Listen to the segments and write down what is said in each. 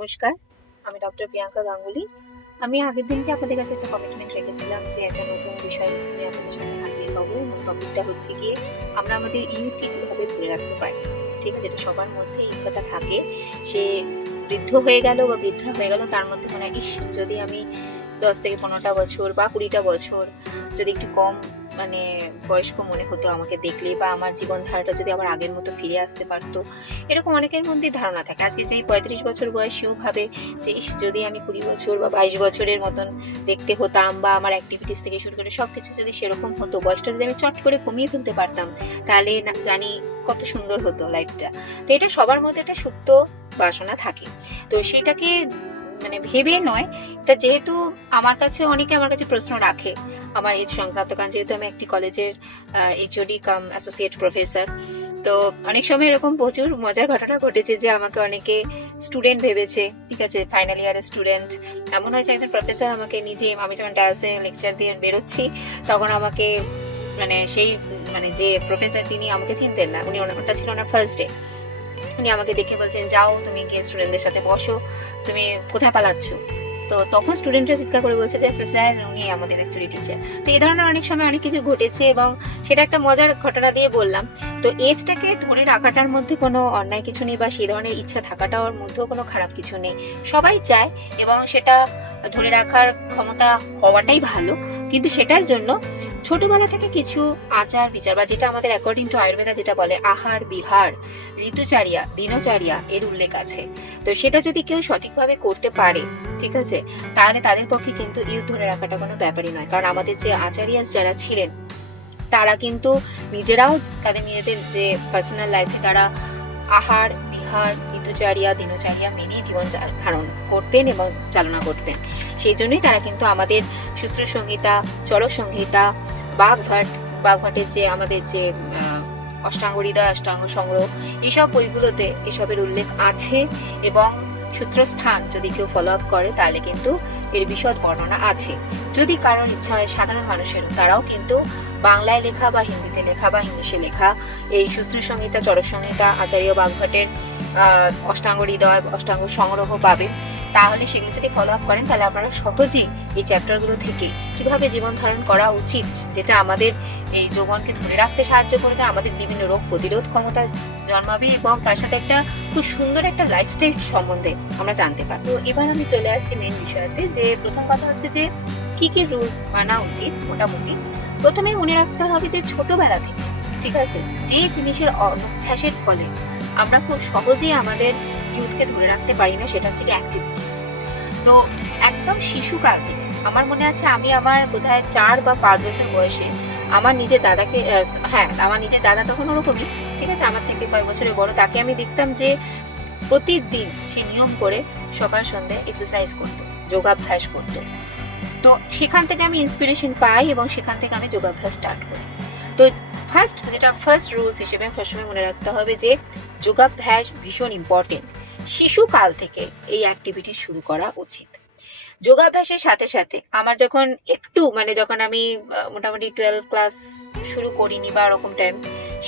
নমস্কার, আমি ডক্টর প্রিয়াঙ্কা গাঙ্গুলি। আমি আগের দিনকে আপনাদের কাছে একটা কমিটমেন্ট রেখেছিলাম যে একটা নতুন বিষয়বস্তু নিয়ে আপনাদের সামনে হাজির হবো। টপিকটা হচ্ছে গিয়ে আমরা আমাদের ইউথকে কিভাবে ধরে রাখতে পারি। ঠিক আছে, এটা সবার মধ্যে ইচ্ছাটা থাকে। সে বৃদ্ধ হয়ে গেল বা বৃদ্ধা হয়ে গেল, তার মধ্যে মনে হয় ইস, যদি আমি 10 থেকে 15টা বছর বা 20টা বছর যদি একটু কম বয়স্ক মনে হতো আমাকে দেখলে, বা আমার জীবনধারাটা যদি আবার আগের মতো ফিরে আসতে পারতো। এরকম অনেকের মধ্যে ধারণা থাকে। আজকে যে 35 বছর বয়সীও ভাবে যে ইস, যদি আমি 20 বছর বা 22 বছরের মতন দেখতে হতাম, বা আমার অ্যাক্টিভিটিস থেকে শুরু করে সবকিছু যদি সেরকম হতো, বয়সটা যদি আমি চট করে কমিয়ে ফেলতে পারতাম, তাহলে জানি কত সুন্দর হতো লাইফটা। তো এটা সবার মধ্যে একটা সুপ্ত বাসনা থাকে। তো সেটাকে ভেবে নয়, এটা যেহেতু অনেকে আমার কাছে প্রশ্ন রাখে আমার এজ সংক্রান্ত, কারণ যেহেতু আমি একটি কলেজের এইচওডি কাম অ্যাসোসিয়েট প্রফেসর। তো অনেক সময় এরকম প্রচুর মজার ঘটনা ঘটেছে যে আমাকে অনেকে স্টুডেন্ট ভেবেছে। ঠিক আছে, ফাইনাল ইয়ারের স্টুডেন্ট। এমন হয়েছে একজন প্রফেসর আমাকে আমি যখন ডায়াসে লেকচার দিয়ে বেরোচ্ছি, তখন আমাকে সেই যে প্রফেসর তিনি আমাকে চিনতেন না। ওটা ছিল ওনার ফার্স্ট ডে। উনি আমাকে দেখে বলছেন, যাও তুমি গিয়ে স্টুডেন্টদের সাথে বসো, তুমি কোথায় পালাচ্ছ? তো তখন স্টুডেন্টরা চিৎকার করে বলছে যে স্যার, উনি আমাদের অ্যাকচুয়ালি টিচার। তো এই ধরনের অনেক সময় অনেক কিছু ঘটেছে, এবং সেটা একটা মজার ঘটনা দিয়ে বললাম। তো এজটাকে ধরে রাখাটার মধ্যে কোনো অন্যায় কিছু নেই, বা সেই ধরনের ইচ্ছা থাকাটার মধ্যেও কোনো খারাপ কিছু নেই। সবাই চায়, এবং সেটা ধরে রাখার ক্ষমতা হওয়াটাই ভালো। কিন্তু সেটার জন্য ছোটবেলা থেকে কিছু আচার বিচার, বা যেটা আমাদের অ্যাকর্ডিং টু আয়ুর্বেদা যেটা বলে আহার বিহার ঋতুচারিয়া দিনচারিয়া, এর উল্লেখ আছে। তো সেটা যদি কেউ সঠিকভাবে করতে পারে, ঠিক আছে, তাহলে তাদের পক্ষে কিন্তু ইউথ ধরে রাখাটা কোনো ব্যাপারই নয়। কারণ আমাদের যে আচার্যাস যারা ছিলেন, তারা কিন্তু নিজেরাও তাদের নিজেদের যে পার্সোনাল লাইফে তারা আহার বিহার ঋতুচারিয়া দিনচারিয়া মেনেই জীবন ধারণ করতেন এবং চালনা করতেন। সেই জন্যই তারা কিন্তু আমাদের সুশ্রুত সংহিতা, চরক সংহিতা, বাঘভাটের যে আমাদের যে অষ্টাঙ্গ হৃদয়, অষ্টাঙ্গ সংগ্রহ, এইসব বইগুলোতে এসবের উল্লেখ আছে। এবং সূত্রস্থান যদি কেউ ফলো আপ করে, তাহলে কিন্তু এর বিশদ বর্ণনা আছে। যদি কারোর ইচ্ছা হয়, সাধারণ মানুষের, তারাও কিন্তু বাংলায় লেখা বা হিন্দিতে লেখা বা ইংলিশে লেখা এই সুশ্রুত সংহিতা, চরক সংহিতা, আচার্য বাঘভাটের অষ্টাঙ্গ হৃদয়, অষ্টাঙ্গ সংগ্রহ পাবেন। তাহলে সেগুলো যদি ফলো আপ করেন, তাহলে আপনারা সহজেই এই চ্যাপ্টারগুলো থেকে কিভাবে জীবন ধারণ করা উচিত, যেটা আমাদের এই যৌবনকে ধরে রাখতে সাহায্য করবে, আমাদের বিভিন্ন রোগ প্রতিরোধ ক্ষমতা জন্মাবে, এবং তার সাথে একটা খুব সুন্দর একটা লাইফস্টাইল সম্বন্ধে আমরা জানতে পারবো। তো এবার আমি চলে আসছি মেন বিষয়তে, যে প্রথম কথা হচ্ছে যে কি কি রুলস মানা উচিত। মোটামুটি প্রথমে মনে রাখতে হবে যে ছোটবেলা থেকে, ঠিক আছে, যে জিনিসের অভ্যাসের ফলে আমরা খুব সহজেই আমাদের ইউথকে ধরে রাখতে পারি না, সেটা হচ্ছে অ্যাক্টিভিটিস। তো একদম শিশুকাল থেকে আমার মনে আছে, আমি আমার বোধহয় 4 বা 5 বছর বয়সে আমার নিজের দাদাকে, আমার নিজের দাদা তখন ওরকমই, ঠিক আছে, আমার থেকে কয়েক বছরের বড়, তাকে আমি দেখতাম যে প্রতিদিন সে নিয়ম করে সকাল সন্ধ্যে এক্সারসাইজ করতো, যোগাভ্যাস করতো। তো সেখান থেকে আমি ইন্সপিরেশন পাই, এবং সেখান থেকে আমি যোগাভ্যাস স্টার্ট করি। তো ফার্স্ট রুলস হিসেবে সবসময় মনে রাখতে হবে যে যোগাভ্যাস ভীষণ ইম্পর্টেন্ট। শিশুকাল থেকে এই অ্যাক্টিভিটি শুরু করা উচিত। যোগাভ্যাসের সাথে সাথে আমার যখন যখন আমি মোটামুটি 12 ক্লাস শুরু করিনি বা ওরকম টাইম,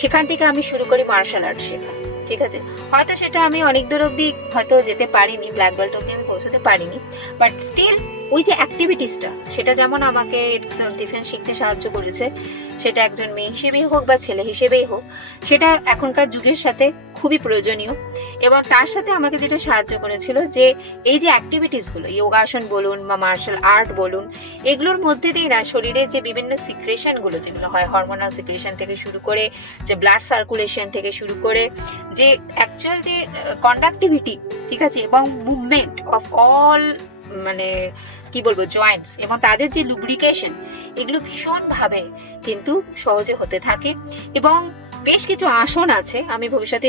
সেখান থেকে আমি শুরু করি মার্শাল আর্ট শেখা। ঠিক আছে, হয়তো সেটা আমি অনেক দূর অব্দি হয়তো যেতে পারিনি, ব্ল্যাক বেল্ট অব্দি আমি পৌঁছতে পারিনি, বাট স্টিল ওই যে অ্যাক্টিভিটিসটা, সেটা যেমন আমাকে সেলফ ডিফেন্স শিখতে সাহায্য করেছে, সেটা একজন মেয়ে হিসেবেই হোক বা ছেলে হিসেবেই হোক, সেটা এখনকার যুগের সাথে খুবই প্রয়োজনীয়। এবং তার সাথে আমাকে যেটা সাহায্য করেছিল, যে এই যে অ্যাক্টিভিটিসগুলো, যোগাসন বলুন বা মার্শাল আর্ট বলুন, এগুলোর মধ্যে দিয়ে না শরীরে যে বিভিন্ন সিক্রেশনগুলো যেগুলো হয়, হরমোনাল সিক্রেশন থেকে শুরু করে, যে ব্লাড সার্কুলেশন থেকে শুরু করে, যে অ্যাকচুয়াল যে কন্ডাক্টিভিটি, ঠিক আছে, এবং মুভমেন্ট অফ অল কি বলবো জয়েন্টস, এবং তাদের যে লুব্রিকেশন, এগুলো ভীষণভাবে কিন্তু সহজে হতে থাকে। এবং বেশ কিছু আসন আছে, আমি ভবিষ্যতে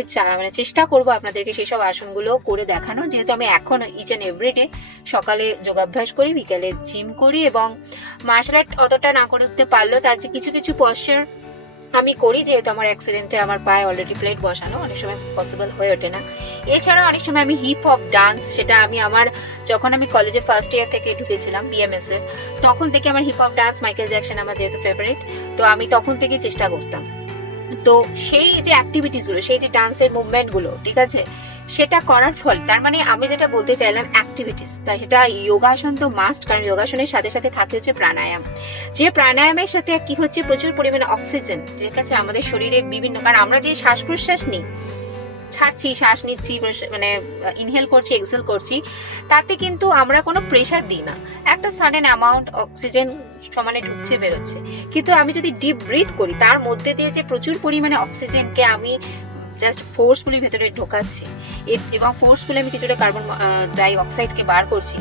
চেষ্টা করব আপনাদেরকে সেই সব আসনগুলো করে দেখানো, যেহেতু আমি এখন ইচ অ্যান্ড এভরিডে সকালে যোগাভ্যাস করি, বিকেলে জিম করি, এবং মার্শাল আর্ট অতটা না করতে পারলেও তার যে কিছু কিছু পশ্চার আমি করি, যেহেতু আমার অ্যাক্সিডেন্টে আমার পায়ে অলরেডি প্লেট বসানো, অনেক সময় পসিবল হয়ে ওঠে না। এছাড়া অনেক সময় আমি হিপ হপ ডান্স, সেটা আমি যখন আমি কলেজে ফার্স্ট ইয়ার থেকে ঢুকেছিলাম বিএমএস এর, তখন থেকে আমার hip hop dance, Michael Jackson আমার যেহেতু ফেভারিট, তো আমি তখন থেকে চেষ্টা করতাম। তো সেই যে অ্যাক্টিভিটিসগুলো, সেই যে ডান্সের মুভমেন্টগুলো, ঠিক আছে, সেটা করার ফল তার মানে আমি যেটা বলতে চাইলাম অ্যাক্টিভিটিস, তাই সেটা যোগাসন তো মাস্ট, কারণ যোগাসনের সাথে সাথে থাকে হচ্ছে প্রাণায়াম। যে প্রাণায়ামের সাথে কি হচ্ছে প্রচুর পরিমাণে অক্সিজেন, যে কাছে আমাদের শরীরে বিভিন্ন, কারণ আমরা যে শ্বাস প্রশ্বাস নিই, ছাড়ছি, শ্বাস নিচ্ছি, মানে ইনহেল করছি, এক্সহেল করছি, তাতে কিন্তু আমরা কোনো প্রেশার দিই না, একটা সাডেন অ্যামাউন্ট অক্সিজেন সমানে ঢুকছে বেরোচ্ছে। কিন্তু আমি যদি ডিপ ব্রিথ করি, তার মধ্যে দিয়ে যে প্রচুর পরিমাণে অক্সিজেনকে আমি জাস্ট ফোর্সফুলি ভেতরে ঢোকাচ্ছি এবং ফোর্সফুলি আমি কিছুটা কার্বন ডাই অক্সাইডকে বার করছি,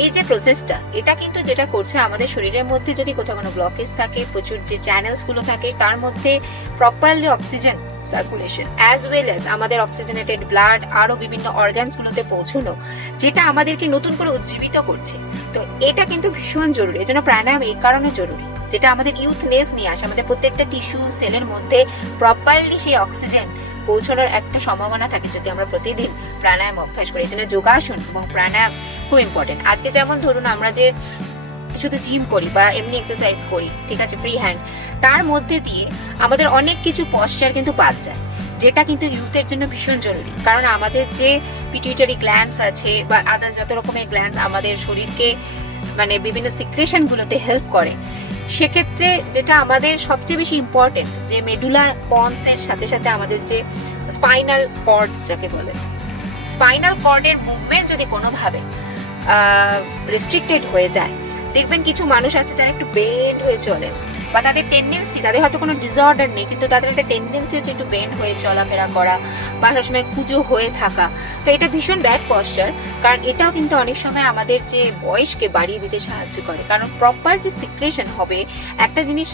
এই যে প্রসেসটা, এটা কিন্তু যেটা করছে আমাদের শরীরের মধ্যে যদি কোথাও কোনো ব্লকেজ থাকে, প্রচুর যে চ্যানেলসগুলো থাকে তার মধ্যে properly oxygen circulation as well as আমাদের অক্সিজেনেটেড ব্লাড আরও বিভিন্ন অর্গানসগুলোতে পৌঁছানো, যেটা আমাদেরকে নতুন করে উজ্জীবিত করছে। তো এটা কিন্তু ভীষণ জরুরি, এই জন্য প্রাণায়াম এই কারণে জরুরি, যেটা আমাদের ইউথনেস নিয়ে আসে, আমাদের প্রত্যেকটা টিস্যু সেলের মধ্যে প্রপারলি সেই অক্সিজেন পৌঁছানোর একটা সম্ভাবনা থাকে যদি আমরা প্রতিদিন প্রাণায়াম অভ্যাস করি। এই জন্য যোগাসন এবং প্রাণায়াম খুব ইম্পর্টেন্ট। আজকে যেমন ধরুন আমরা যে শুধু জিম করি বা এমনি এক্সারসাইজ করি, ঠিক আছে, ফ্রি হ্যান্ড, তার মধ্যে দিয়ে আমাদের অনেক কিছু পশ্চার কিন্তু বাদ যায়, যেটা কিন্তু ইউথের জন্য ভীষণ জরুরি। কারণ আমাদের যে পিটুইটারি গ্ল্যান্ডস আছে বা আদার্স যত রকমের গ্ল্যান্ডস আমাদের শরীরকে মানে বিভিন্ন সিক্রেশনগুলোতে হেল্প করে, সেক্ষেত্রে যেটা আমাদের সবচেয়ে বেশি ইম্পর্টেন্ট, যে মেডুলার পন্সের সাথে সাথে আমাদের যে স্পাইনাল কর্ড যাকে বলে, স্পাইনাল কর্ডের মুভমেন্ট যদি কোনোভাবে রেস্ট্রিক্টেড হয়ে যায়, দেখবেন কিছু মানুষ আছে যারা একটু বেন্ড হয়ে চলে, বা তাদের টেন্ডেন্সি, তাদের হয়তো কোনো ডিসঅর্ডার নেই কিন্তু তাদের একটা টেন্ডেন্সি হচ্ছে একটু বেন্ড হয়ে চলাফেরা করা বা সবসময় কুঁজো হয়ে থাকা। তো এটা ভীষণ ব্যাড পশ্চার, কারণ এটাও কিন্তু অনেক সময় আমাদের যে বয়সকে বাড়িয়ে দিতে সাহায্য করে। কারণ প্রপার যে সিক্রেশন হবে, একটা জিনিস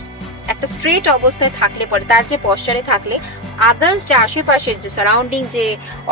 একটা স্ট্রেট অবস্থায় থাকলে পরে, তার যে পশ্চারে থাকলে আদার্স যে আশেপাশের যে সারাউন্ডিং যে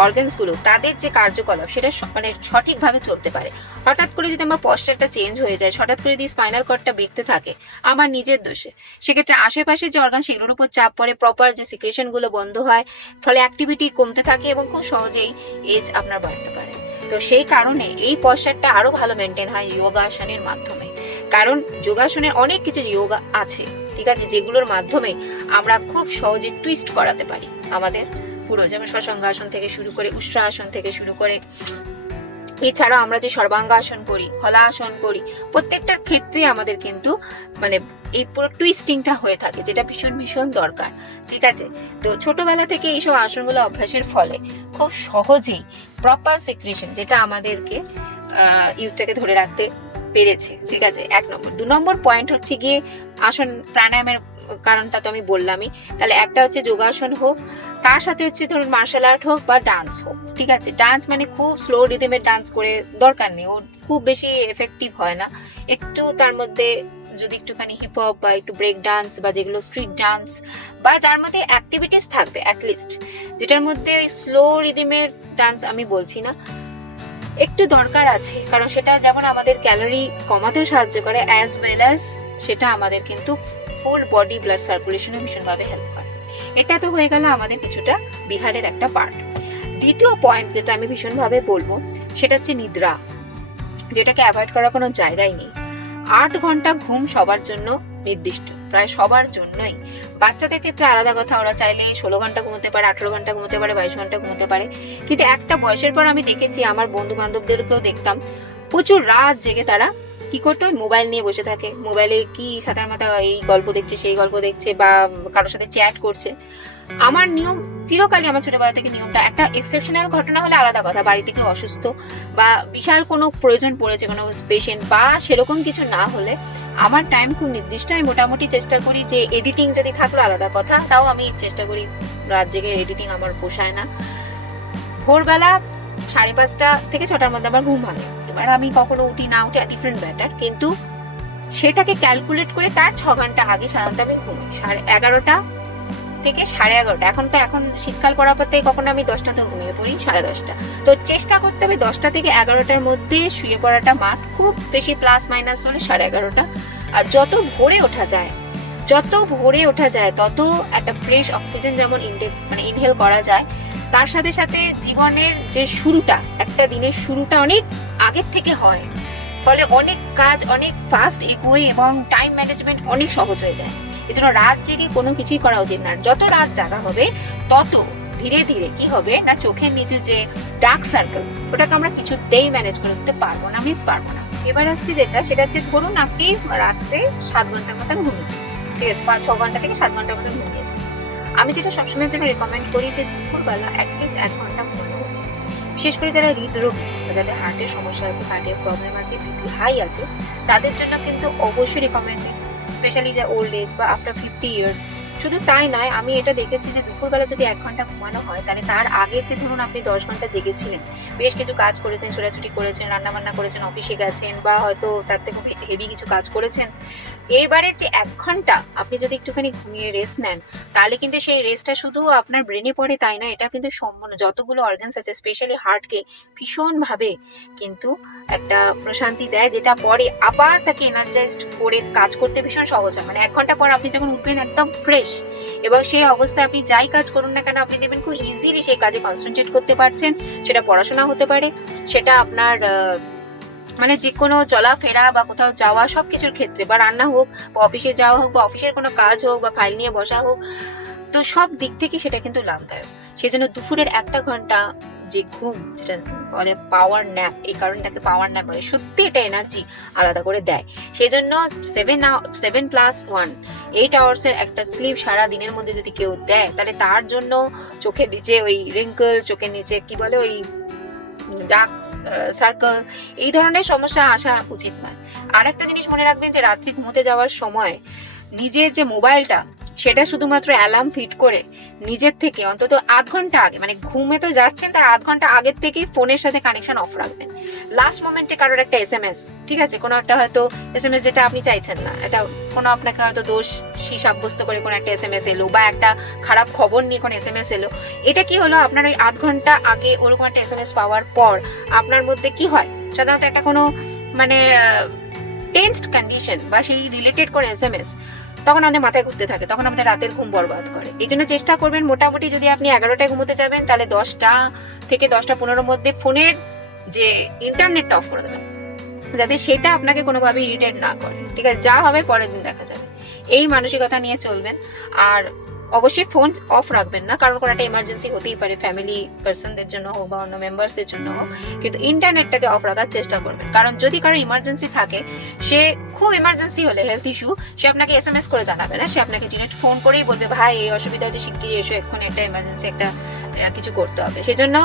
অর্গানসগুলো, তাদের যে কার্যকলাপ সেটা মানে সঠিকভাবে চলতে পারে। হঠাৎ করে যদি আমার পশ্চারটা চেঞ্জ হয়ে যায়, হঠাৎ করে যদি স্পাইনাল কর্ডটা বেঁকতে থাকে আমার নিজের দোষে, সেক্ষেত্রে আশেপাশে যে অর্গান সেগুলোর উপর চাপ পড়ে, প্রপার যে সিক্রেশনগুলো বন্ধ হয়, ফলে অ্যাক্টিভিটি কমতে থাকে এবং খুব সহজেই এজ আপনার বাড়তে পারে। তো সেই কারণে এই পশ্চারটা আরো ভালো মেনটেন হয় যোগাসনের মাধ্যমে। কারণ যোগাসনের অনেক কিছু যোগা আছে, ঠিক আছে, যেগুলোর মাধ্যমে আমরা খুব সহজে টুইস্ট করাতে পারি আমাদের পুরো, যেমন শশাঙ্গাসন থেকে শুরু করে উষ্ট্রাসন থেকে শুরু করে, এছাড়াও আমরা যে সর্বাঙ্গাসন করি, হলাসন করি, প্রত্যেকটার ক্ষেত্রে আমাদের কিন্তু মানে এই পুরো টুইস্টিংটা হয়ে থাকে, যেটা ভীষণ ভীষণ দরকার, ঠিক আছে। তো ছোটবেলা থেকে এইসব আসনগুলো অভ্যাসের ফলে খুব সহজেই প্রপার সিক্রেশন, যেটা আমাদেরকে ইউথটাকে ধরে রাখতে পেরেছে, ঠিক আছে, 1 নম্বর। 2 নম্বর পয়েন্ট হচ্ছে গিয়ে আসন প্রাণায়ামের কারণটা তো আমি বললামই, তাহলে একটা হচ্ছে যোগাসন হোক, তার সাথে হচ্ছে ধরুন মার্শাল আর্ট হোক বা ডান্স হোক, ঠিক আছে। ডান্স মানে খুব স্লো রিদমের ডান্স করে দরকার নেই, ও খুব বেশি এফেক্টিভ হয় না। একটু তার মধ্যে যদি একটুখানি হিপ হপ বা একটু ব্রেক ডান্স বা যেগুলো স্ট্রিট ডান্স বা যার মধ্যে অ্যাক্টিভিটিস থাকবে অ্যাটলিস্ট, যেটার মধ্যে স্লো রিদমের ডান্স আমি বলছি না, একটু দরকার আছে। কারণ সেটা যেমন আমাদের ক্যালোরি কমাতেও সাহায্য করে, অ্যাজ ওয়েল অ্যাজ সেটা আমাদের কিন্তু ফুল বডি ব্লাড সার্কুলেশনে ভীষণভাবে হেল্প করে। এটা তো হয়ে গেল আমাদের কিছুটা বিহারের একটা পার্ট। দ্বিতীয় পয়েন্ট যেটা আমি ভীষণভাবে বলবো সেটা হচ্ছে নিদ্রা, যেটাকে অ্যাভয়েড করার কোনো জায়গাই নেই। 8 ঘন্টা ঘুম সবার জন্য নির্দিষ্ট, প্রায় সবার জন্যই। বাচ্চাদের ক্ষেত্রে আলাদা কথা, ওরা চাইলে 16 ঘন্টা ঘুমোতে পারে, 18 ঘন্টা ঘুমোতে পারে, 22 ঘন্টা ঘুমোতে পারে। কিন্তু একটা বয়সের পর আমি দেখেছি, আমার বন্ধু বান্ধবদেরকেও দেখতাম, প্রচুর রাত জেগে তারা কি করতো, মোবাইল নিয়ে বসে থাকে, মোবাইলে কি সাতার মাথা এই গল্প দেখছে সেই গল্প দেখছে বা কারোর সাথে চ্যাট করছে। আমার নিয়ম চিরকালই, আমার ছোটবেলা থেকে নিয়মটা, একটা এক্সেপশনাল ঘটনা হলে আলাদা কথা, বাড়ি থেকে অসুস্থ বা বিশাল কোনো প্রয়োজন পড়েছে, কোনো পেশেন্ট বা সেরকম কিছু না হলে আমার টাইম খুব নির্দিষ্ট। আমি মোটামুটি চেষ্টা করি যে এডিটিং যদি থাকলো আলাদা কথা, তাও আমি চেষ্টা করি, রাত জেগে এডিটিং আমার পোষায় না। ভোরবেলা 5:30 থেকে 6টার মধ্যে আমার ঘুম ভাঙে। এবার আমি কখনো উঠি না উঠি ডিফারেন্ট ব্যাটার, কিন্তু সেটাকে ক্যালকুলেট করে তার 6 ঘন্টা আগে সাধারণত আমি ঘুমাই। 11:30 থেকে 11:30। এখন শীতকাল পড়ার পর থেকে কখনো আমি 10টাতে ঘুমিয়ে পড়ি, 10:30। তো চেষ্টা করতে হবে 10টা থেকে 11টার মধ্যে শুয়ে পড়াটা মাস্ট, খুব বেশি প্লাস মাইনাস হলে 11:30। আর যত ভোরে ওঠা যায় তত একটা ফ্রেশ অক্সিজেন যেমন ইনহেল করা যায়, তার সাথে সাথে জীবনের যে শুরুটা, একটা দিনের শুরুটা অনেক আগের থেকে হয়, ফলে অনেক কাজ অনেক ফাস্ট এগোয় এবং টাইম ম্যানেজমেন্ট অনেক সহজ হয়ে যায়। এজন্য রাত জেগে কোনো কিছুই করা উচিত না। যত রাত জাগা হবে তত ধীরে ধীরে কি হবে না, চোখের নিচে যে ডার্ক সার্কেল ওটাকে আমরা কিছুতেই ম্যানেজ করতে পারবো না, পারবো না। এবার আসছি সেটা হচ্ছে ধরুন আপনি রাত্রে 7 ঘন্টার মতন ঘুমিয়েছেন, ঠিক আছে, 5-6 ঘন্টা থেকে 7 ঘন্টার মতন ঘুমিয়েছেন। আমি যেটা সবসময়ের জন্য রেকমেন্ড করি যে দুপুরবেলা অ্যাটলিস্ট 1 ঘন্টা ঘুমানো উচিত। বিশেষ করে যারা হৃদরোগী, যাদের হার্টের সমস্যা আছে, কার্ডিয়াক প্রবলেম আছে, বিপি হাই আছে, তাদের জন্য কিন্তু অবশ্যই রেকমেন্ডেড, স্পেশালি যে ওল্ড এজ বা আফটার 50 ইয়ার্স। শুধু তাই নয়, আমি এটা দেখেছি যে দুপুরবেলা যদি 1 ঘন্টা ঘুমানো হয়, তাহলে তার আগে যে ধরুন আপনি 10 ঘন্টা জেগেছিলেন, বেশ কিছু কাজ করেছেন, ছোটাছুটি করেছেন, রান্নাবান্না করেছেন, অফিসে গেছেন, বা হয়তো তার থেকে হেভি কিছু কাজ করেছেন, এবারে যে 1 ঘন্টা আপনি যদি একটুখানি ঘুমিয়ে রেস্ট নেন, তাহলে কিন্তু সেই রেস্টটা শুধু আপনার ব্রেনে পড়ে তাই না, এটা কিন্তু সম্পূর্ণ যতগুলো অর্গানস আছে, স্পেশালি হার্টকে ভীষণভাবে কিন্তু একটা প্রশান্তি দেয়, যেটা পরে আবার তাকে এনার্জাইজড করে কাজ করতে ভীষণ সহজ হয়। মানে 1 ঘন্টা পর আপনি যখন উঠবেন একদম ফ্রেশ, এবং সেই অবস্থায় আপনি যাই কাজ করুন না কেন, আপনি দেখবেন খুব ইজিলি সেই কাজে কনসেন্ট্রেট করতে পারছেন। সেটা পড়াশোনা হতে পারে, সেটা আপনার মানে যে কোনো চলাফেরা বা কোথাও যাওয়া সবকিছুর ক্ষেত্রে, বা রান্না হোক বা অফিসে যাওয়া হোক বা অফিসের কোনো কাজ হোক বা ফাইল নিয়ে বসা হোক, তো সব দিক থেকে সেটা কিন্তু লাভদায়ক। সেই জন্য দুপুরের 1 ঘন্টা যে ঘুম, যেটা বলে পাওয়ার ন্যাপ, এই কারণটাকে পাওয়ার ন্যাপ বলে, সত্যি এটা এনার্জি আলাদা করে দেয়। সেই জন্য 7+1 8 আওয়ার্সের একটা স্লিপ সারা দিনের মধ্যে যদি কেউ দেয়, তাহলে তার জন্য চোখের নিচে ওই রিঙ্কল, চোখের নিচে কি বলে ওই ডার্ক সার্কেল, এই ধরনের সমস্যা আসা উচিত নয়। আর একটা জিনিস মনে রাখবেন যে রাত্রি ঘুমোতে যাওয়ার সময় নিজের যে মোবাইলটা, সেটা শুধুমাত্র অ্যালার্ম ফিট করে নিজের থেকে অন্তত 8 ঘন্টা আগে, মানে ঘুমে তো যাচ্ছেন তার 8 ঘন্টা আগের থেকে ফোনের সাথে কানেকশন অফ রাখবেন। লাস্ট মোমেন্টে কারোর একটা SMS, ঠিক আছে, কোনো একটা হয়তো SMS যেটা আপনি চাইছেন না, এটা কোনো আপনাকে হয়তো দোষ সাব্যস্ত করে কোনো একটা SMS এলো, বা একটা খারাপ খবর নিয়ে কোনো SMS এলো, এটা কি হলো, আপনার ওই 8 ঘন্টা আগে ওরকম একটা SMS পাওয়ার পর আপনার মধ্যে কি হয়, সাধারণত একটা কোনো মানে টেন্সড কন্ডিশন বা সেই রিলেটেড কোনো SMS, তখন আমাদের মাথায় ঘুরতে থাকে, তখন আমাদের রাতের ঘুম বরবাদ করে। এই জন্য চেষ্টা করবেন মোটামুটি যদি আপনি 11টায় ঘুমোতে যাবেন, তাহলে 10টা থেকে 10টা 15 মধ্যে ফোনের যে ইন্টারনেটটা অফ করে দেবেন, যাতে সেটা আপনাকে কোনোভাবে ইরিটেট না করে, ঠিক আছে, যা হবে পরের দিন দেখা যাবে। এই মানসিকতা নিয়ে চলবেন। আর অবশ্যই ফোন অফ রাখবেন না, কারণ কোনো একটা ইমার্জেন্সি হতেই পারে, ফ্যামিলি পার্সনদের জন্য হোক বা অন্য মেম্বার্সদের জন্য হোক, কিন্তু ইন্টারনেটটাকে অফ রাখার চেষ্টা করবেন। কারণ যদি কারো ইমার্জেন্সি থাকে, সে খুব ইমার্জেন্সি হলে, হেলথ ইস্যু, সে আপনাকে SMS করে জানাবে না, সে আপনাকে ডিরেক্ট ফোন করেই বলবে, ভাই এই অসুবিধা হচ্ছে, শিগগিরই এসো, এক্ষুনি একটা ইমার্জেন্সি, একটা কিছু করতে হবে। সেই জন্য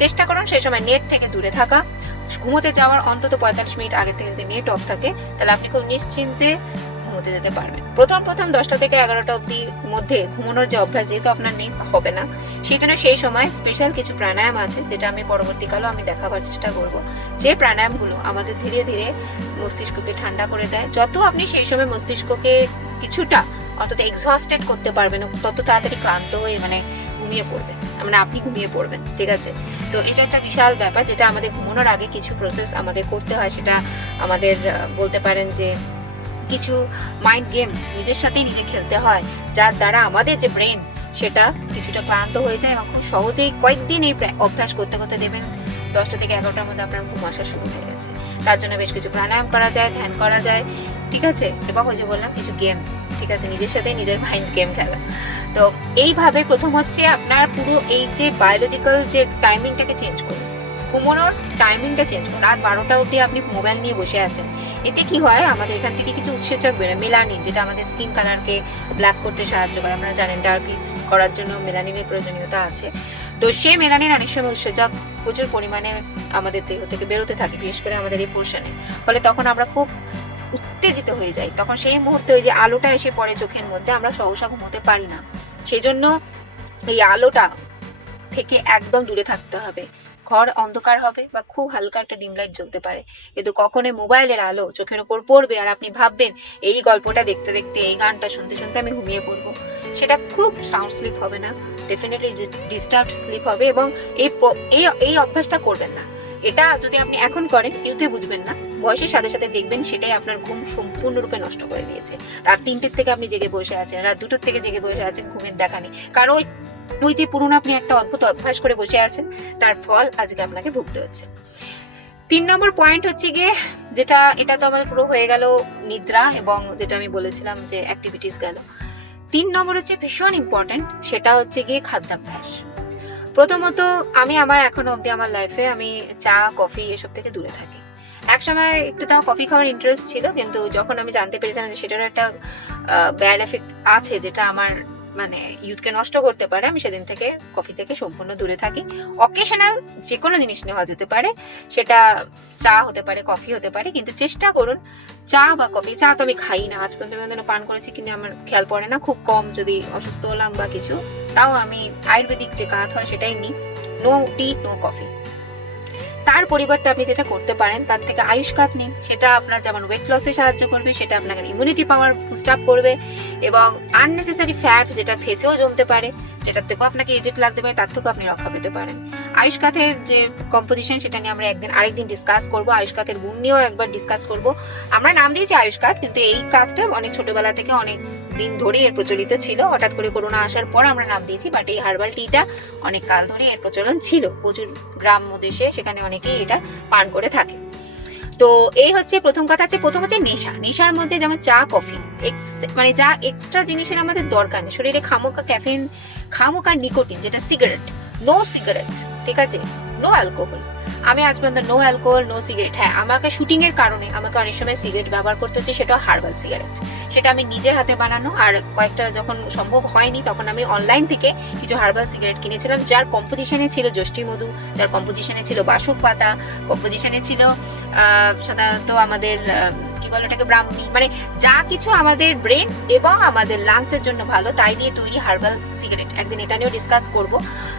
চেষ্টা করুন সেই সময় নেট থেকে দূরে থাকা। ঘুমোতে যাওয়ার অন্তত 45 মিনিট আগে থেকে যদি নেট অফ থাকে, তাহলে আপনি খুব নিশ্চিন্তে ঘুমোতে যেতে পারবেন। প্রথম 10টা থেকে 11টা অবধি মধ্যে ঘুমানোর যে অভ্যাস, যেহেতু আপনার নেই, হবে না, সেই জন্য সেই সময় স্পেশাল কিছু প্রাণায়াম আছে, যেটা আমি পরবর্তীকালেও আমি দেখাবার চেষ্টা করব, যে প্রাণায়ামগুলো আমাদের ধীরে ধীরে মস্তিষ্ককে ঠান্ডা করে দেয়। যত আপনি সেই সময় মস্তিষ্ককে কিছুটা অন্তত এক্সহস্টেড করতে পারবেন, তত তাড়াতাড়ি ক্লান্ত হয়ে মানে ঘুমিয়ে পড়বেন, মানে আপনি ঘুমিয়ে পড়বেন, ঠিক আছে। তো এটা একটা বিশাল ব্যাপার, যেটা আমাদের ঘুমানোর আগে কিছু প্রসেস আমাদের করতে হয়। সেটা আমাদের বলতে পারেন যে কিছু মাইন্ড গেমস নিজের সাথেই নিজে খেলতে হয়, যার দ্বারা আমাদের যে ব্রেন, সেটা কিছুটা ক্লান্ত হয়ে যায়, এবং খুব সহজেই কয়েকদিন এই অভ্যাস করতে করতে দেবেন 10টা থেকে 11টার মধ্যে আপনার ঘুম আসা শুরু হয়ে গেছে। তার জন্য বেশ কিছু প্রাণায়াম করা যায়, ধ্যান করা যায়, ঠিক আছে, এবং ওই যে বললাম কিছু গেম, ঠিক আছে, নিজের সাথে নিজের মাইন্ড গেম খেলা। তো এইভাবে প্রথম হচ্ছে আপনার পুরো এই যে বায়োলজিক্যাল যে টাইমিংটাকে চেঞ্জ করুন, ঘুমানোর টাইমিংটা চেঞ্জ করুন। আর 12টা অবধি আপনি মোবাইল নিয়ে বসে আছেন, এতে কি হয়, আমাদের এখান থেকে কিছু উৎসেচক বেরোয়, মেলানিন, যেটা আমাদের স্কিন কালারকে ব্ল্যাক করতে সাহায্য করে। আপনারা জানেন ডার্ক করার জন্য মেলানিনের প্রয়োজনীয়তা আছে। তো সেই মেলানিন অনেক সময় উৎসেচক প্রচুর পরিমাণে আমাদের দেহ থেকে বেরোতে থাকে, বিশেষ করে আমাদের এই পোর্শনে, ফলে তখন আমরা খুব উত্তেজিত হয়ে যাই। তখন সেই মুহূর্তে ওই যে আলোটা এসে পড়ে চোখের মধ্যে, আমরা সহসা ঘুমোতে পারি না। সেই জন্য এই আলোটা থেকে একদম দূরে থাকতে হবে। ঘর অন্ধকার হবে বা খুব হালকা একটা ডিম লাইট জ্বলতে পারে, কিন্তু কখনোই মোবাইলের আলো চোখের ওপর পড়বে আর আপনি ভাববেন এই গল্পটা দেখতে দেখতে, এই গানটা শুনতে শুনতে আমি ঘুমিয়ে পড়বো, সেটা খুব সাউন্ড স্লিপ হবে না, ডেফিনেটলি ডিস্টার্বড স্লিপ হবে। এবং এই অভ্যাসটা করবেন না। এটা যদি আপনি এখন করেন, ইউতে বুঝবেন না, বয়সের সাথে সাথে দেখবেন সেটাই আপনার ঘুম সম্পূর্ণরূপে নষ্ট করে দিয়েছে। রাত 3টের থেকে আপনি জেগে বসে আছেন, রাত 2টোর থেকে জেগে বসে আছেন, ঘুমের দেখা নেই, কারণ ওই যে পুরনো আপনি একটা অদ্ভুত অভ্যাস করে বসে আছেন, তার ফল আজকে আপনাকে ভুগতে হচ্ছে। 3 নম্বর পয়েন্ট হচ্ছে গিয়ে, যেটা এটা তো আমার পুরো হয়ে গেল নিদ্রা, এবং যেটা আমি বলেছিলাম যে অ্যাক্টিভিটিস গেল। 3 নম্বর হচ্ছে ভীষণ ইম্পর্টেন্ট, সেটা হচ্ছে গিয়ে খাদ্যাভ্যাস। প্রথমত আমি আমার এখনো অবধি আমার লাইফে আমি চা কফি এসব থেকে দূরে থাকি। এক সময় একটু তাও কফি খাওয়ার ইন্টারেস্ট ছিল, কিন্তু যখন আমি জানতে পেরেছিলাম যে সেটারও একটা ব্যাড এফেক্ট আছে যেটা আমার মানে ইউথকে নষ্ট করতে পারে, আমি সেদিন থেকে কফি থেকে সম্পূর্ণ দূরে থাকি। অকেশনাল যে কোনো জিনিস নেওয়া যেতে পারে, সেটা চা হতে পারে, কফি হতে পারে, কিন্তু চেষ্টা করুন চা বা কফি, চা তো আমি খাই না আজ পর্যন্ত, পান করেছি কিন্তু আমার খেয়াল পড়ে না, খুব কম, যদি অসুস্থ হলাম বা কিছু, তাও আমি আয়ুর্বেদিক যে কাথ হয় সেটাই নিই। নো টি নো কফি। তার পরিবর্তে আপনি যেটা করতে পারেন তার থেকে আয়ুষ কাথ নিন। সেটা আপনার যেমন ওয়েট লসে সাহায্য করবে, সেটা আপনার ইমিউনিটি পাওয়ার বুস্ট আপ করবে, এবং আননেসেসারি ফ্যাট যেটা ফেসেও জমতে পারে, যেটার থেকেও আপনাকে এজেড লাগতে পারে, তার থেকেও আপনি রক্ষা পেতে পারেন। আয়ুষ কাথের যে কম্পোজিশন সেটা নিয়ে আমরা আরেকদিন ডিসকাস করব। আয়ুষ কাথের গুণ নিয়েও একবার ডিসকাস করব। আমরা নাম দিয়েছি আয়ুষ কাথ, কিন্তু এই কাথটা অনেক ছোটবেলা থেকে অনেক দিন ধরে এর প্রচলিত ছিল। হঠাৎ করে করোনা আসার পর আমরা নাম দিয়েছি, বাট এই হার্বাল টিটা অনেক কাল ধরে এর প্রচলন ছিল। প্রচুর গ্রাম্য দেশে সেখানে অনেকেই এটা পান করে থাকে। তো এই হচ্ছে প্রথম কথা। প্রথম হচ্ছে নেশা। নেশার মধ্যে যেমন চা কফি, মানে যা এক্সট্রা জিনিসের আমাদের দরকার নেই শরীরে, খামোকা ক্যাফেইন, খামোকা নিকোটিন, যেটা সিগারেট, নো সিগারেট, ঠিক আছে, নো অ্যালকোহল। আমি আজ পর্যন্ত নো অ্যালকোহল নো সিগারেট। হ্যাঁ, আমাকে শুটিং এর কারণে আমাকে অনেক সময় সিগারেট ব্যবহার করতে হচ্ছে, সেটা হার্বাল সিগারেট, সেটা আমি নিজের হাতে বানানো। আর কয়েকটা যখন সম্ভব হয়নি তখন আমি অনলাইন থেকে কিছু হার্বাল সিগারেট কিনেছিলাম, যার কম্পোজিশনে ছিল যষ্টি মধু, যার কম্পোজিশনে ছিল বাসক পাতা, কম্পোজিশনে ছিল সাধারণত আমাদের কি বলে ওটাকে, ব্রাহ্মী, মানে যা কিছু আমাদের ব্রেন এবং আমাদের লাংসের জন্য ভালো, তাই দিয়ে তৈরি হার্বাল সিগারেট। একদিন এটা নিয়েও ডিসকাস করব।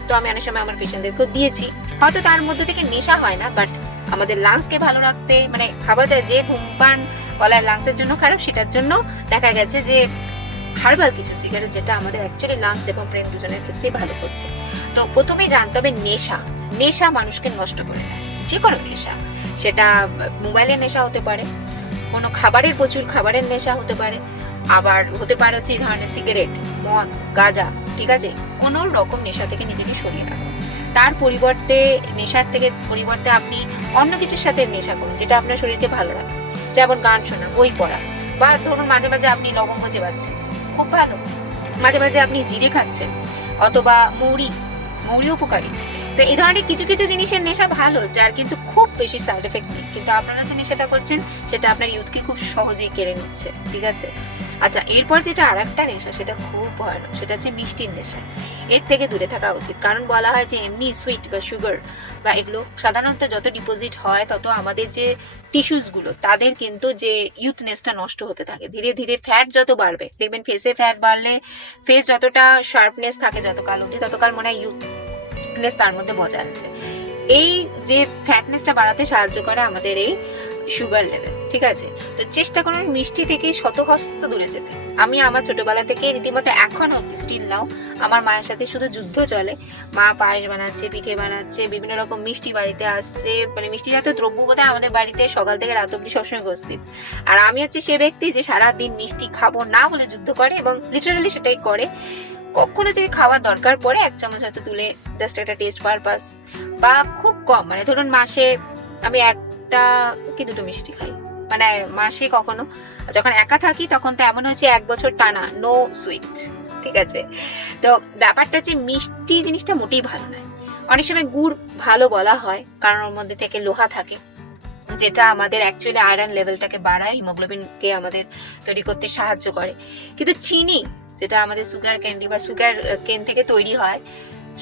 তো আমি অনেক সময় আমার পেশেন্টদেরকেও দিয়েছি। হয়তো তার মধ্যে থেকে নেশা হয় না, বাট আমাদের লাংসকে ভালো রাখতে, মানে ভাবা যায় যে ধূমপান গলার লাংসের জন্য খারাপ, সেটার জন্য দেখা গেছে যে হার্বাল কিছু সিগারেট যেটা আমাদের অ্যাকচুয়ালি লাংস এবং ব্রেন দুজনের ক্ষেত্রে ভালো করছে। তো প্রথমেই জানতে হবে নেশা মানুষকে নষ্ট করে দেয়। যে কোনো নেশা, সেটা মোবাইলের নেশা হতে পারে, কোনো খাবারের, প্রচুর খাবারের নেশা হতে পারে, আবার হতে পারে হচ্ছে এই ধরনের সিগারেট, মদ, গাঁজা, ঠিক আছে, কোনো রকম নেশা থেকে নিজেকে সরিয়ে রাখুন। তার পরিবর্তে নেশার থেকে পরিবর্তে আপনি অন্য কিছুর সাথে নেশা করুন যেটা আপনার শরীরকে ভালো রাখে, যেমন গান শোনা, বই পড়া, বা ধরুন মাঝে মাঝে আপনি লবঙ্গ চেবাচ্ছেন, খুব ভালো, মাঝে মাঝে আপনি জিরে খাচ্ছেন, অথবা মৌরি উপকারী। তো এই ধরনের কিছু কিছু জিনিসের নেশা ভালো, যার কিন্তু খুব বেশি সাইড এফেক্ট নেই, কিন্তু আপনারা যে নেশাটা করছেন সেটা আপনার ইউথকে খুব সহজেই কেড়ে নিচ্ছে, ঠিক আছে। আচ্ছা, এরপর যেটা আর একটা নেশা, সেটা খুব ভয়ানক, সেটা হচ্ছে মিষ্টির নেশা। এর থেকে দূরে থাকা উচিত, কারণ বলা হয় যে এমনি সুইট বা সুগার বা এগুলো সাধারণত যত ডিপোজিট হয় তত আমাদের যে টিস্যুসগুলো তাদের কিন্তু যে ইউথনেসটা নষ্ট হতে থাকে। ধীরে ধীরে ফ্যাট যত বাড়বে, দেখবেন ফেসে ফ্যাট বাড়লে ফেস যতটা শার্পনেস থাকে যতকাল অবধি, ততকাল মনে হয় ইউথনেস তার মধ্যে বজায় আছে। এই যে ফ্যাটনেসটা বাড়াতে সাহায্য করে আমাদের এই সুগার লেভেল, ঠিক আছে। তো চেষ্টা করুন মিষ্টি থেকে শতহস্ত দূরে যেতে। আমি আমার ছোটবেলা থেকে রীতিমতো এখন অব্দি স্টিল নাও আমার মায়ের সাথে শুধু যুদ্ধ চলে। মা পায়েস বানাচ্ছে, পিঠে বানাচ্ছে, বিভিন্ন রকম মিষ্টি বাড়িতে আসছে, মানে মিষ্টি জাতীয় দ্রব্য বোধহয় আমাদের বাড়িতে সকাল থেকে রাত অব্দি সবসময় উপস্থিত। আর আমি হচ্ছে সে ব্যক্তি যে সারাদিন মিষ্টি খাবো না বলে যুদ্ধ করে, এবং লিটারালি সেটাই করে। কখনো যদি খাওয়ার দরকার পড়ে এক চামচ হয়তো তুলে জাস্ট একটা টেস্ট পারপাস, বা খুব কম, মানে ধরুন মাসে আমি একটা কি দুটো মিষ্টি খাই, মানে মাসে কখনো। যখন একা থাকি তখন তো এমন হচ্ছে 1 বছর টানা নো সুইট, ঠিক আছে। তো ব্যাপারটা হচ্ছে মিষ্টি জিনিসটা মোটেই ভালো নয়। অনেক সময় গুড় ভালো বলা হয়, কারণ ওর মধ্যে থেকে লোহা থাকে, যেটা আমাদের অ্যাকচুয়ালি আয়রন লেভেলটাকে বাড়ায়, হিমোগ্লোবিনকে আমাদের তৈরি করতে সাহায্য করে। কিন্তু চিনি, যেটা আমাদের সুগার ক্যান্ডি বা সুগার কেন থেকে তৈরি হয়,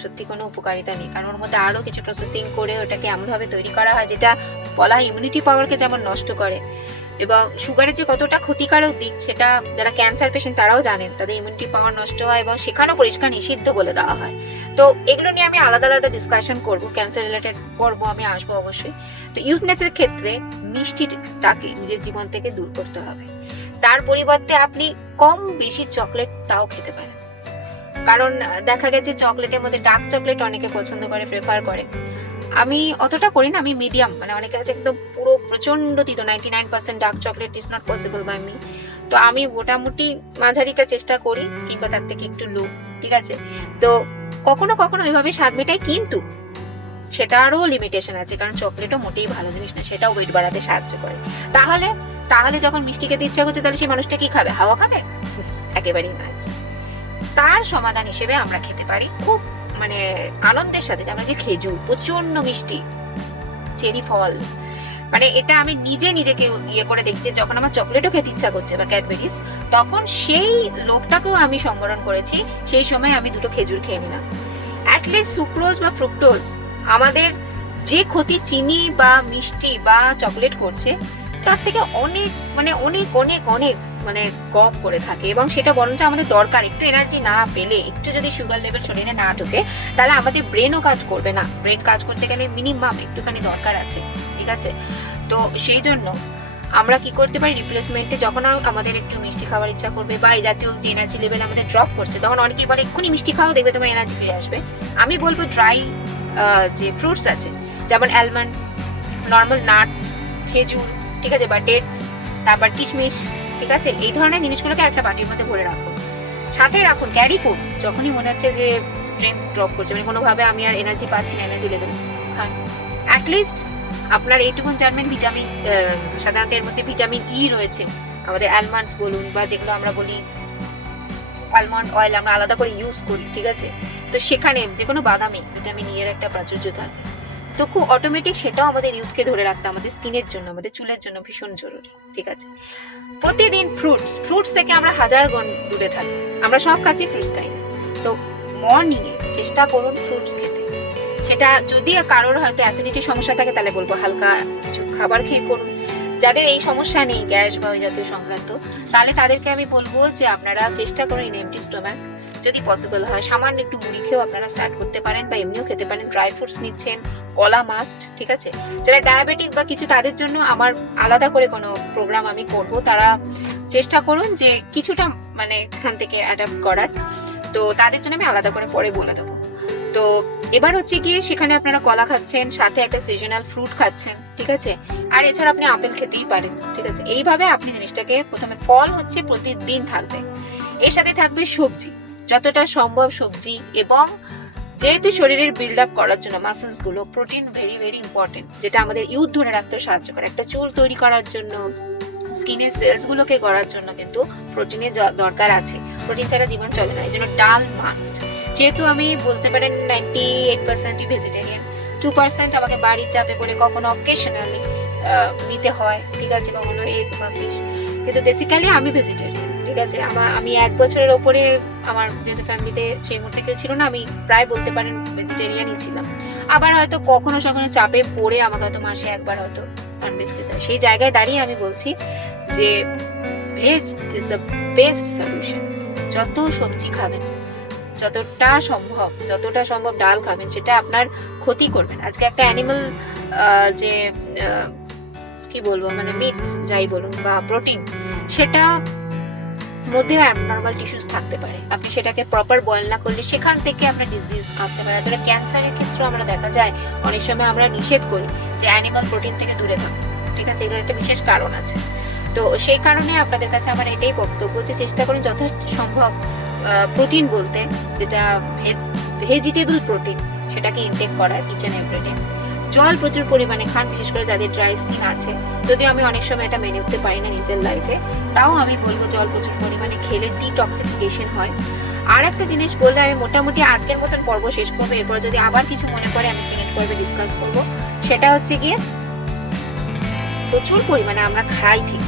সত্যি কোনো উপকারিতা নেই, কারণ ওর মধ্যে আরো কিছু প্রসেসিং করে ওটাকে এমনভাবে তৈরি করা হয় যেটা বলা হয় ইমিউনিটি পাওয়ারকে যেমন নষ্ট করে, এবং সুগারের যে কতটা ক্ষতিকারক দিক সেটা যারা ক্যান্সার পেশেন্ট তারাও জানেন, তাদের ইমিউনিটি পাওয়ার নষ্ট হয়, এবং সেখানেও পরিষ্কার নিষিদ্ধ বলে দেওয়া হয়। তো এগুলো নিয়ে আমি আলাদা আলাদা ডিসকাশন করব, ক্যান্সার রিলেটেড পর্ব আমি আসবো অবশ্যই। তো ইউথনেসের ক্ষেত্রে মিষ্টিটাকে নিজের জীবন থেকে দূর করতে হবে। তার পরিবর্তে আপনি কম বেশি চকলেট তাও খেতে পারেন, কারণ দেখা গেছে চকলেটের মধ্যে ডার্ক চকলেট অনেকে পছন্দ করে, প্রেফার করে। আমি অতটা করি না, আমি মিডিয়াম, মানে অনেকে আছে একদম পুরো প্রচন্ড তিতো, 99% dark chocolate is not possible by me. তো আমি মোটামুটি মাঝারিটা চেষ্টা করি, কিংবা তার থেকে একটু লো, ঠিক আছে। তো কখনো কখনো ওইভাবে স্বাদ মেটাই, কিন্তু সেটারও লিমিটেশন আছে, কারণ চকলেটও মোটেই ভালো জিনিস না, সেটাও ওয়েট বাড়াতে সাহায্য করে। তাহলে যখন মিষ্টি খেতে ইচ্ছা করছে, তাহলে সেই মানুষটা কি খাবে? হাওয়া খাবে? একেবারেই নয়। তার সমাধান হিসেবে আমরা খেতে পারি খুব মানে আনন্দের সাথে, আমরা যে খেজুর প্রচন্ড মিষ্টি, চেরি ফল, মানে এটা আমি নিজেকে ইয়ে করে দেখছি, যখন আমার চকলেটও খেতে ইচ্ছা করছে বা ক্যাডবেরিজ, তখন সেই লোকটাকেও আমি সম্বরণ করেছি, সেই সময় আমি দুটো খেজুর খেয়ে নিলাম। অ্যাটলিস্ট সুক্রোজ বা ফ্রুক্টোজ আমাদের যে ক্ষতি চিনি বা মিষ্টি বা চকলেট করছে, তার থেকে অনেক মানে অনেক অনেক অনেক মানে কম করে থাকে, এবং সেটা বরঞ্চ আমাদের দরকার। একটু এনার্জি না পেলে, একটু যদি সুগার লেভেল শরীরে না ঢোকে, তাহলে আমাদের ব্রেনও কাজ করবে না। ব্রেন কাজ করতে গেলে মিনিমাম একটুখানি দরকার আছে, ঠিক আছে? তো সেই জন্য আমরা কি করতে পারি, রিপ্লেসমেন্টে যখন আমাদের একটু মিষ্টি খাওয়ার ইচ্ছা করবে বা এই জাতীয় যে এনার্জি লেভেল আমাদের ড্রপ করছে, তখন অনেকেই বলে এক্ষুনি মিষ্টি খাও, দেখবে তোমার এনার্জি ফিরে আসবে। আমি বলবো ড্রাই যে ফ্রুটস আছে, যেমন অ্যালমন্ড, নর্মাল নাটস, খেজুর, ঠিক আছে, বা ডেটস, তারপর কিশমিশ, ঠিক আছে, এই ধরনের জিনিসগুলোকে একটা বাটির মধ্যে ভরে রাখুন, সাথে রাখুন, ক্যারি করুন। যখনই মনে হচ্ছে যে স্ট্রেংথ ড্রপ করছে, মানে কোনোভাবে আমি আর এনার্জি পাচ্ছি না, এনার্জি লেভেল, হ্যাঁ, অ্যাটলিস্ট আপনার এইটুকুন জানবেন ভিটামিন, সাধারণত এর মধ্যে ভিটামিন ই রয়েছে। আমাদের অ্যালমন্ডস বলুন বা যেগুলো আমরা বলি আলমন্ড অয়েল, আমরা আলাদা করে ইউজ করি, ঠিক আছে, তো সেখানে যে কোনো বাদামে ভিটামিন ই এর একটা প্রাচুর্য থাকে। তো খুব অটোমেটিক সেটাও আমাদের ইউথকে ধরে রাখতে, আমাদের স্কিনের জন্য, আমাদের চুলের জন্য ভীষণ জরুরি, ঠিক আছে। প্রতিদিন ফ্রুটস থেকে আমরা হাজার গুণ দূরে থাকি, আমরা সব খাচ্ছি, ফ্রুটস খাই না। তো মর্নিং এ চেষ্টা করুন ফ্রুটস খেতে। সেটা যদি কারোর হয়তো অ্যাসিডিটির সমস্যা থাকে, তাহলে বলবো হালকা কিছু খাবার খেয়ে করুন। যাদের এই সমস্যা নেই, গ্যাস বা ওই জাতীয় সংক্রান্ত, তাহলে তাদেরকে আমি বলবো যে আপনারা চেষ্টা করুন এমটি স্টোমাক, যদি পসিবল হয় সামান্য একটু মুড়ি খেয়েও আপনারা স্টার্ট করতে পারেন, বা এমনিও খেতে পারেন। ড্রাই ফ্রুটস নিচ্ছেন, কলা মাস্ট, ঠিক আছে। যারা ডায়াবেটিক বা কিছু, তাদের জন্য আমার আলাদা করে কোনো প্রোগ্রাম আমি করব, তারা চেষ্টা করুন যে কিছুটা মানে এখান থেকে অ্যাডাপ্ট করার, তো তাদের জন্য আমি আলাদা করে পরে বলে দেবো। তো এবার হচ্ছে গিয়ে সেখানে আপনারা কলা খাচ্ছেন, সাথে একটা সিজনাল ফ্রুট খাচ্ছেন, ঠিক আছে, আর এছাড়া আপনি আপেল খেতেই পারেন, ঠিক আছে। এইভাবে আপনি জিনিসটাকে প্রথমে, ফল হচ্ছে প্রতিদিন থাকবে, এর সাথে থাকবে সবজি, যতটা সম্ভব সবজি, এবং যেহেতু শরীরের বিল্ড আপ করার জন্য মাসেলস গুলো, প্রোটিন ভেরি ভেরি ইম্পর্টেন্ট, যেটা আমাদের ইউথ ধরে রাখতে সাহায্য করে। একটা চুল তৈরি করার জন্য, স্কিনের সেলস গুলোকে গড়ার জন্য কিন্তু প্রোটিনের দরকার আছে। প্রোটিন ছাড়া জীবন চলে না, এই জন্য ডাল মাস্ট। যেহেতু আমি বলতে পারেন 98%ই ভেজিটেরিয়ান, 2% আমাকে বাড়ির চাপে বলে কখনো অকেশনালি নিতে হয়, ঠিক আছে, কখনো এগ বা ফিশ, কিন্তু বেসিক্যালি আমি ভেজিটেরিয়ান, ঠিক আছে। আমি 1 বছরের ওপরে, আমার যেহেতু ফ্যামিলিতে সেই মুহূর্তে কেউ ছিল না, আমি প্রায় বলতে পারেন ভেজিটেরিয়ানই ছিলাম। আবার হয়তো কখনো চাপে পড়ে আমাকে হয়তো মাসে একবার হয়তো ননভেজ খেতে হয়। সেই জায়গায় দাঁড়িয়ে আমি বলছি যে veg is the best solution. যত সবজি খাবেন, যতটা সম্ভব ডাল খাবেন, সেটা আপনার ক্ষতি করবে না। আজকে একটা অ্যানিমাল যে কি বলবো, মানে মিটস যাই বলুন বা প্রোটিন, সেটা মধ্যে অ্যাবনর্মাল টিস্যুস থাকতে পারে। আপনি সেটাকে প্রপার বয়েল না করলে সেখান থেকে আপনার ডিজিজ আসতে পারে। যারা ক্যান্সারের ক্ষেত্রে আমরা দেখা যায় অনেক সময় আমরা নিষেধ করি যে অ্যানিমাল প্রোটিন থেকে দূরে থাকুন, ঠিক আছে, এগুলোর একটা বিশেষ কারণ আছে। তো সেই কারণে আপনাদের কাছে আমার এটাই বক্তব্য যে চেষ্টা করুন যথেষ্ট সম্ভব প্রোটিন বলতে, যেটা ভেজিটেবল প্রোটিন, সেটাকে ইনটেক করার ইচ এন্ড এভরি ডে। জল প্রচুর পরিমাণে খান, বিশেষ করে যাদের ড্রাই স্কিন আছে। যদিও আমি অনেক সময় এটা মেনে উঠতে পারি না নিজের লাইফে, তাও আমি বলবো জল প্রচুর পরিমাণে খেলে ডিটক্সিফিকেশন হয়। আর একটা জিনিস বললে আমি মোটামুটি আজকের মতন পর্ব শেষ করবো। এরপর যদি আবার কিছু মনে করে আমি সেকেন্ড পর্বে ডিসকাস করবো। সেটা হচ্ছে গিয়ে প্রচুর পরিমাণে আমরা খাই ঠিক,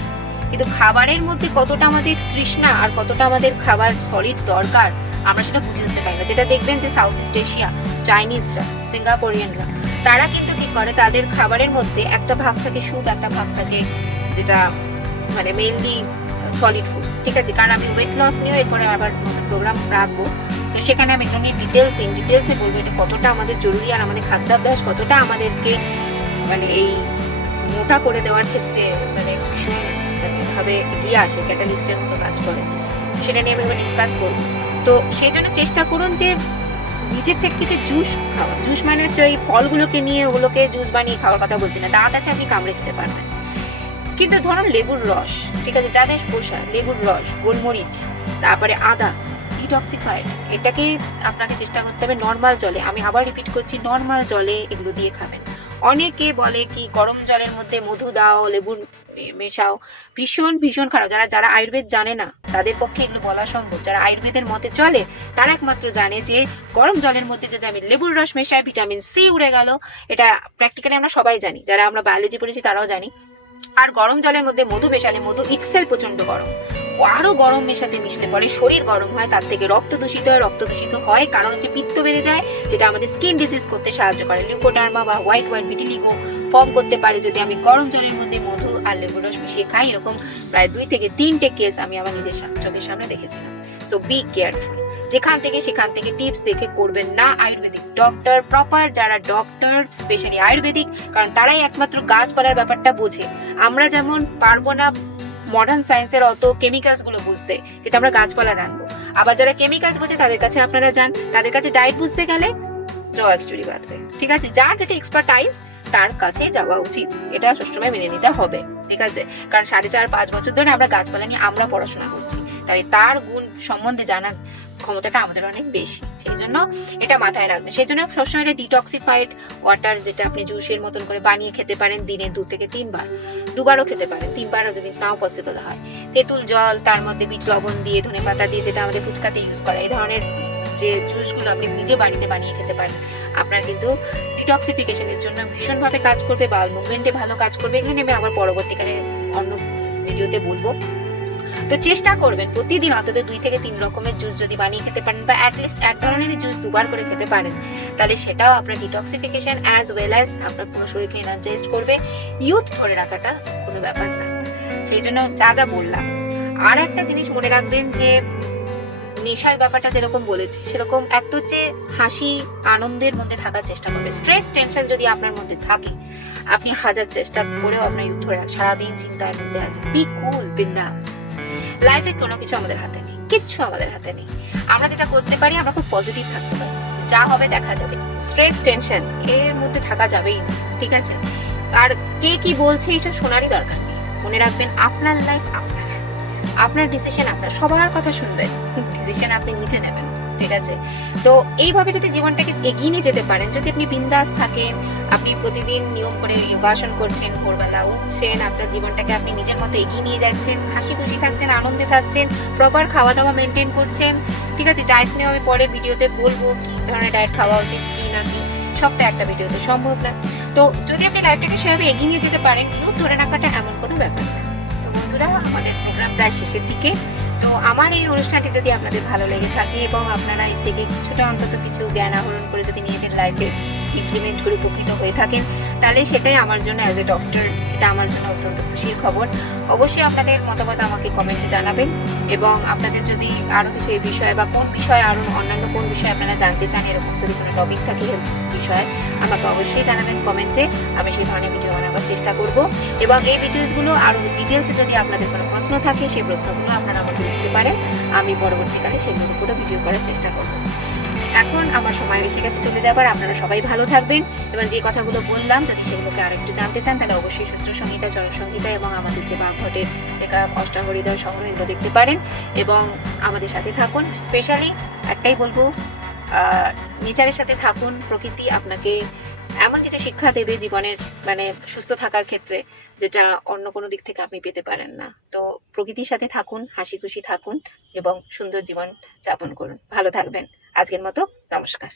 কিন্তু খাবারের মধ্যে কতটা আমাদের তৃষ্ণা আর কতটা আমাদের খাবার সলিড দরকার আমরা সেটা বুঝে উঠতে পারি না। যেটা দেখবেন যে সাউথ ইস্ট এশিয়া, চাইনিজরা, সিঙ্গাপুরিয়ানরা, তারা কিন্তু কি করে, তাদের খাবারের মধ্যে একটা ভাগ থাকে স্যুপ, একটা ভাগ থাকে যেটা মানে মেইনলি সলিড ফুড, ঠিক আছে। কারণ আমি ওয়েট লস নিয়ে এরপরে আবার প্রোগ্রাম রাখবো, তো সেখানে আমি একটু নিয়ে ডিটেলসে বলবো এটা কতটা আমাদের জরুরি, আর আমাদের খাদ্যাভ্যাস কতটা আমাদেরকে মানে এই মোটা করে দেওয়ার ক্ষেত্রে মানে ভীষণ ভাবে এগিয়ে আসে, ক্যাটালিস্টের মতো কাজ করে। সেটা নিয়ে আমি ডিসকাস করবো। তো সেই জন্য চেষ্টা করুন যে নিজের থেকে কিছু জুস খাওয়া। জুস মানে হচ্ছে ওই ফলগুলোকে নিয়ে ওগুলোকে জুস বানিয়ে খাওয়ার কথা বলছি না, দাঁত আছে আপনি কামড়ে খেতে পারবেন, কিন্তু ধরুন লেবুর রস, ঠিক আছে, যাদের পোষা লেবুর রস, গোলমরিচ, তারপরে আদা, ডিটক্সিফায়ার, এটাকে আপনাকে চেষ্টা করতে হবে নর্মাল জলে, আমি আবার রিপিট করছি, নর্মাল জলে এগুলো দিয়ে খাবেন। অনেকে বলে কি গরম জলের মধ্যে মধু দাও, লেবুর মেশাও, ভীষণ ভীষণ খারাপ। যারা যারা আয়ুর্বেদ জানে না তাদের পক্ষে এগুলো বলা সম্ভব। যারা আয়ুর্বেদের মতে চলে তারা একমাত্র জানে যে গরম জলের মধ্যে যদি আমি লেবুর রস মেশাই ভিটামিন সি উড়ে গেল। এটা প্র্যাকটিক্যালি আমরা সবাই জানি, যারা আমরা বায়োলজি পড়েছি তারাও জানি। আর গরম জলের মধ্যে মধু মেশালে মধু ইটসেলফ প্রচন্ড গরম, আরো গরম মেশাতে মিশলে পরে শরীর গরম হয়, তার থেকে রক্ত দূষিত হয়। রক্ত দূষিত হয় কারণ হচ্ছে পিত্ত বেড়ে যায়, যেটা আমাদের স্কিন ডিজিজ করতে সাহায্য করে। লিউকোডার্মা বা হোয়াইট ভিটিলিগো ফর্ম করতে পারে যদি আমি গরম জলের মধ্যে মধু আর লেবুর রস মিশিয়ে খাই। এরকম প্রায় 2 থেকে 3টে কেস আমি আমার নিজের চোখের সামনে দেখেছিলাম। So be careful. যেখান থেকে সেখান থেকে টিপস দেখে করবেন না। আয়ুর্বেদিক ডক্টর, প্রপার যারা ডক্টর স্পেশালি আয়ুর্বেদিক, কারণ তারাই একমাত্র গাছপালার ব্যাপারটা বোঝে। আমরা যেমন পারবো না মডার্ন সায়েন্সের অত কেমিক্যালস গুলো বুঝতে, কিন্তু আমরা গাছপালা জানবো। আবার যারা কেমিক্যালস বোঝে তাদের কাছে আপনারা যান, তাদের কাছে ডায়েট বুঝতে গেলে জগা খিচুড়ি বাঁধবে। ঠিক আছে, যার যেটা এক্সপার্টাইজ তার কাছে যাওয়া উচিত, এটা সবসময় মেনে নিতে হবে। ঠিক আছে, কারণ 4.5-5 বছর ধরে আমরা গাছপালা নিয়ে আমরা পড়াশোনা করছি, তাই তার গুণ সম্বন্ধে জানার ক্ষমতাটা আমাদের অনেক বেশি। সেই জন্য এটা মাথায় রাখবেন। সেই জন্য সবসময় এটা ডিটক্সিফাইড ওয়াটার, যেটা আপনি জুসের মতন করে বানিয়ে খেতে পারেন দিনে 2 থেকে 3 বার, 2 বারও খেতে পারেন, 3 বারও যদি নাও পসিবল হয়। তেঁতুল জল, তার মধ্যে বিট লবণ দিয়ে, ধনেপাতা দিয়ে, যেটা আমাদের ফুচকাতে ইউজ করা, এই ধরনের যে জুসগুলো আপনি নিজে বাড়িতে বানিয়ে খেতে পারেন, আপনার কিন্তু ডিটক্সিফিকেশনের জন্য ভীষণভাবে কাজ করবে, বাউল মুভমেন্টে ভালো কাজ করবে। এগুলো নিয়ে আমি আবার পরবর্তীকালে অন্য ভিডিওতে বলবো। তো চেষ্টা করবেন প্রতিদিন অন্তত 2 থেকে 3 রকমের জুস যদি বানিয়ে খেতে পারেন, বা অ্যাটলিস্ট এক ধরনের জুস 2 বার করে খেতে পারেন, তাহলে সেটাও আপনার ডিটক্সিফিকেশন অ্যাজ ওয়েল অ্যাজ আপনার পুরো শরীরকে এনার্জাইজড করবে। ইউথ ধরে রাখাটা কোনো ব্যাপার না। সেই জন্য যা যা বললাম। আর একটা জিনিস মনে রাখবেন যে নেশার ব্যাপারটা যেরকম বলেছি, সেরকম এক তো হচ্ছে হাসি আনন্দের মধ্যে থাকার চেষ্টা করবে। স্ট্রেস টেনশন যদি আপনার মধ্যে থাকে, আপনি হাজার চেষ্টা করেও আপনার ইউথ ধরে সারাদিন চিন্তার মধ্যে আছে। বি কুল, বিন্দাস। লাইফে কোনো কিছু আমাদের হাতে নেই, কিচ্ছু আমাদের হাতে নেই। আমরা যেটা করতে পারি, আমরা খুব পজিটিভ থাকতে পারি। যা হবে দেখা যাবে। স্ট্রেস টেনশন এর মধ্যে থাকা যাবেই না। ঠিক আছে, আর কে কি বলছে এইসব শোনারই দরকার নেই। মনে রাখবেন আপনার লাইফ আপনার ডিসিশন, আপনার সবার কথা শুনবেন, ডিসিশন আপনি নিজে নেবেন। ঠিক আছে, তো এইভাবে যদি জীবনটাকে এগিয়ে নিয়ে যেতে পারেন, যদি আপনি বিন্দাস থাকেন, আপনি প্রতিদিন নিয়ম করে যোগাসন করছেন, ভোরবেলা উঠছেন, আপনার জীবনটাকে আপনি নিজের মতো এগিয়ে নিয়ে যাচ্ছেন, হাসি খুশি থাকছেন, আনন্দে থাকছেন, প্রপার খাওয়া দাওয়া মেনটেন করছেন। ঠিক আছে, ডায়েট নিয়ে আমি পরের ভিডিওতে বলবো কি ধরনের ডায়েট খাওয়া উচিত, কি না কি, সবটা একটা ভিডিওতে সম্ভব না। তো যদি আপনি লাইফটাকে সেভাবে এগিয়ে নিয়ে যেতে পারেন, কেউ ধরে রাখাটা এমন কোনো ব্যাপার না। তো বন্ধুরা, আমাদের প্রোগ্রাম প্রায় শেষের দিকে। তো আমার এই অনুষ্ঠানটি যদি আপনাদের ভালো লেগে থাকে এবং আপনারা এর থেকে কিছুটা অন্তত কিছু জ্ঞান আহরণ করে যদি নিজেদের লাইফে ইমপ্লিমেন্ট করে উপকৃত হয়ে থাকেন, তাহলে সেটাই আমার জন্য অ্যাজ এ ডক্টর এটা আমার জন্য অত্যন্ত খুশির খবর। অবশ্যই আপনাদের মতামত আমাকে কমেন্টে জানাবেন, এবং আপনাদের যদি আরও কিছু এই বিষয়ে বা কোন বিষয়ে আরও অন্যান্য কোন বিষয়ে আপনারা জানতে চান, এরকম যদি কোনো টপিক থাকে বিষয়ে, আমাকে অবশ্যই জানাবেন কমেন্টে। আমি সেই ধরনের ভিডিও বানাবার চেষ্টা করব, এবং এই ভিডিওসগুলো আরও ডিটেলসে যদি আপনাদের কোনো প্রশ্ন থাকে, সেই প্রশ্নগুলো আপনারা আমাকে লিখতে পারেন। আমি পরবর্তীকালে সেগুলোর উপরে ভিডিও করার চেষ্টা করব। এখন আমার সময় এসে গেছে চলে যাবার। আপনারা সবাই ভালো থাকবেন, এবং যে কথাগুলো বললাম যদি সেগুলোকে আরেকটু জানতে চান, তাহলে অবশ্যই শাস্ত্র সংহিতা, চরক সংহিতা এবং আমাদের যে বাঘঘটের লেখা অষ্টাঙ্গ হৃদয় সংগ্রহ, এগুলো দেখতে পারেন এবং আমাদের সাথে থাকুন। স্পেশালি একটাই বলবো, নেচারের সাথে থাকুন। প্রকৃতি আপনাকে এমন কিছু শিক্ষা দেবে জীবনের, মানে সুস্থ থাকার ক্ষেত্রে, যেটা অন্য কোনো দিক থেকে আপনি পেতে পারেন না। তো প্রকৃতির সাথে থাকুন, হাসি খুশি থাকুন এবং সুন্দর জীবন যাপন করুন। ভালো থাকবেন। আজকের মতো নমস্কার।